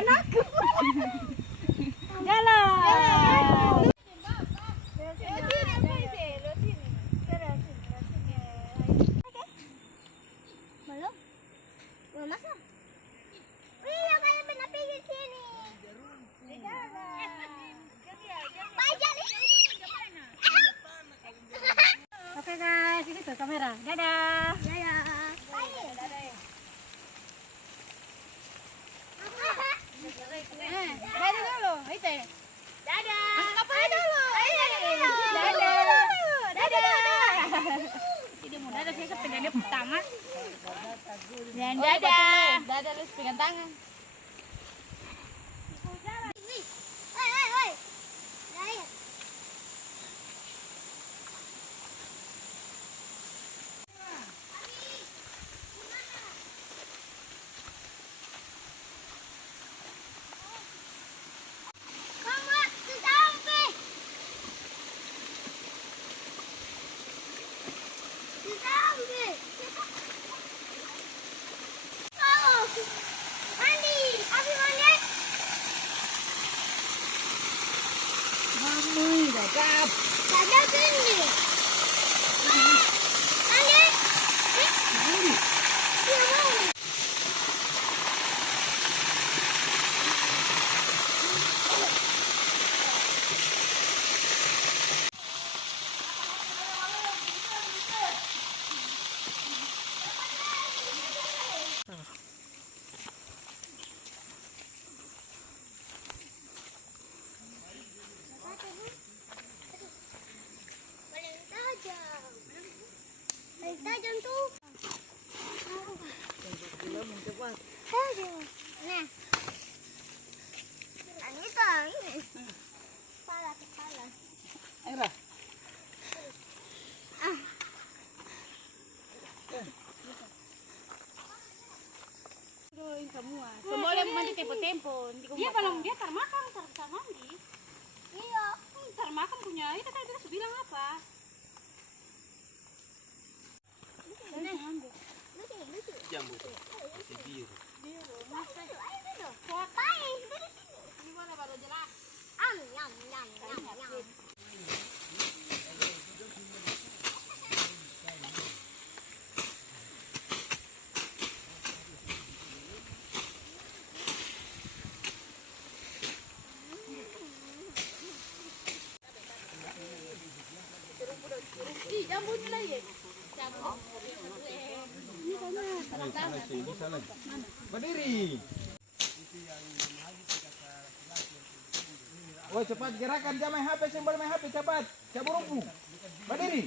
depan aku. Jalan. Belum? Belum masuk? Iya, kalian pernah pergi sini. Oke guys, ini tuh kamera. Dadah. Dadah dulu, itu. Dadah. Apa dulu? Sini mau dadah saya pegang dia pertama. Dan dadah. Dadah lu pegang tangan. Tajam tuh. Nah, ini tuh ini. Kepala. Ayo. Semua. Semua yang mandi tempo-tempo. Dia kalau dia tar makan, tar mandi. Iya. Tar makan punya. Itu kan kita bilang apa? Jambu. Biru. Ngapain? Ini mana baru jelas. Nyam. Ih, jambunya lagi. Ini sana. Berdiri. Woi cepat gerakan, jangan main HP, sembal main HP cepat. Cabur rumput. Berdiri.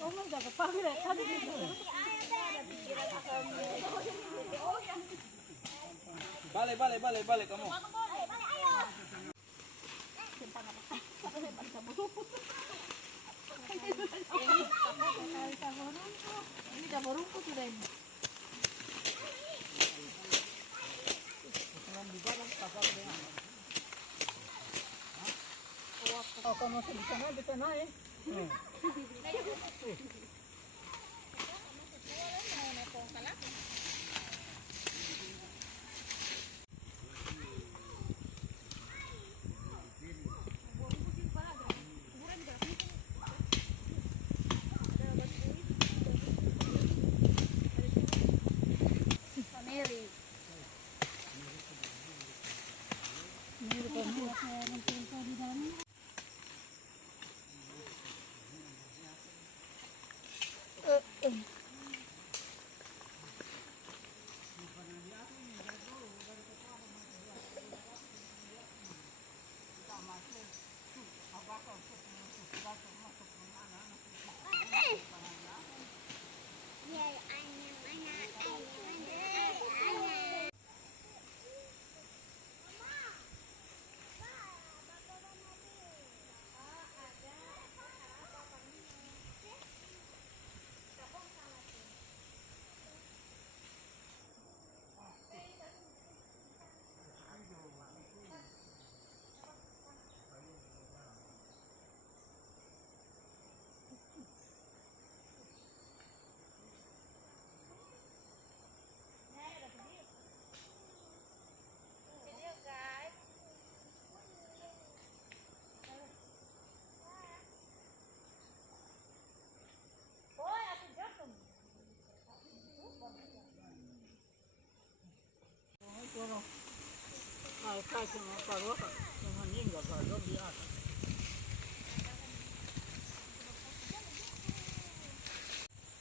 Oh my god, pakai tadi gitu. Balik kamu. Ini cabur rumput sudah ini. Oh, kamu di sana di tanah ya.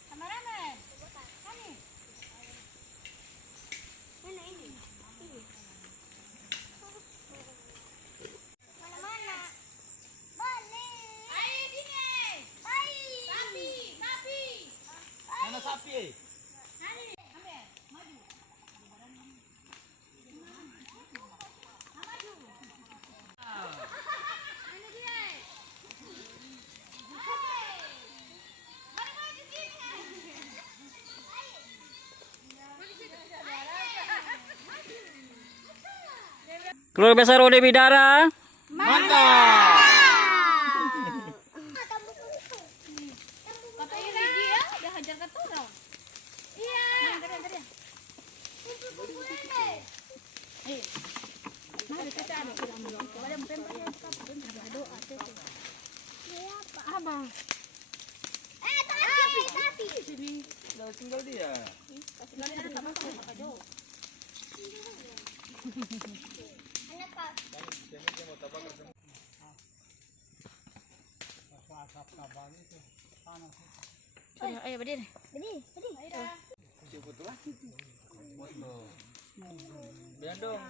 Kameramen. Kami. Mana ini? Mana-mana? Balik. Ayo sini. Balik. Sapi. Mana sapi? Ambil. Maju. Ini dia. Mari ke sini. Keluarga besar Ode Bidara. Mantap. Kata Ira, dia hajar ke orang. Iya. Tadi. Mari kita ada ada doa Abang. Tapi. Dah tinggal dia. Anak kak. Ayo berdiri. Beri. Foto lah. Foto. Biar dong.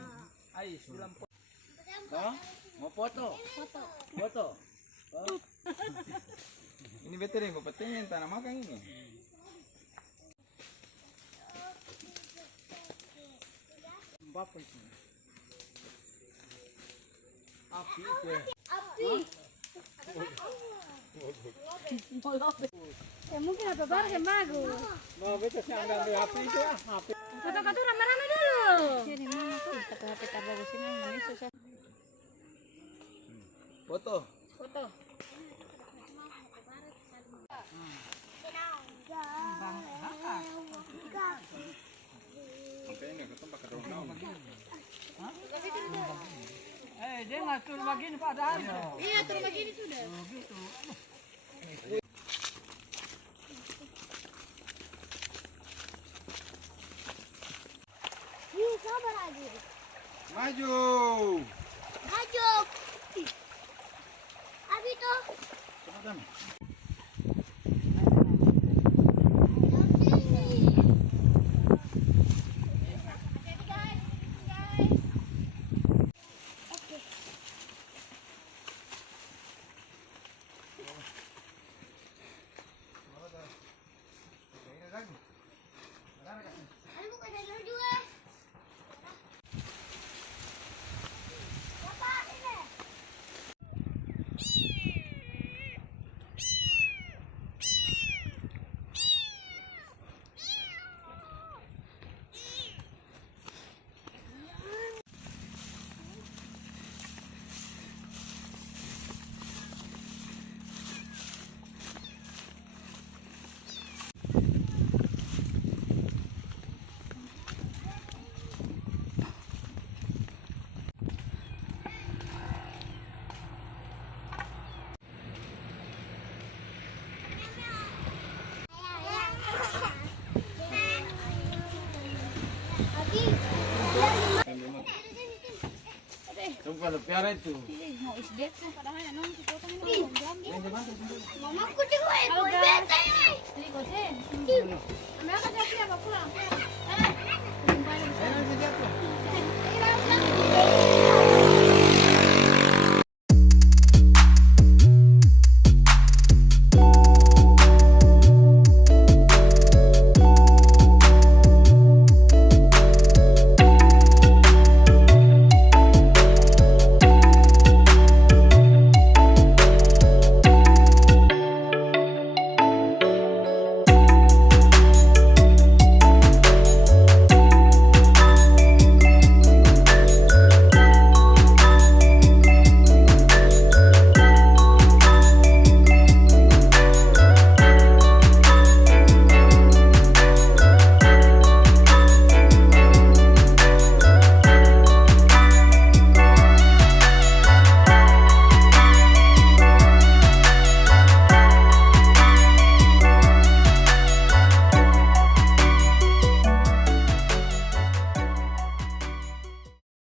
Ayo, bilang foto. Mau foto? Foto. Oh. Ini betul yang gue petingin tanah makan ini. Bapak itu. Api itu. Mungkin apa baru yang bagus. Mau betul sih angkat api itu ya. Api. Foto-foto rame-rame dulu. Jadi mana tuh? Kata HP terbagus ini susah. Foto. Foto. Sampai ini ketemu pakai daun. Dia ngatur begini Pak Darno. Iya, turun begini sudah. Sabar lagi. Maju. Maju. Abi tuh. Cepetan. Aku kan ada juga. Bapak ini. Tunggu kalau piara itu. Mau isdet padahal ya non foto Mama aku juga ikut bete. Jadi gosen. Ambil apa siapa pulang? Ayo,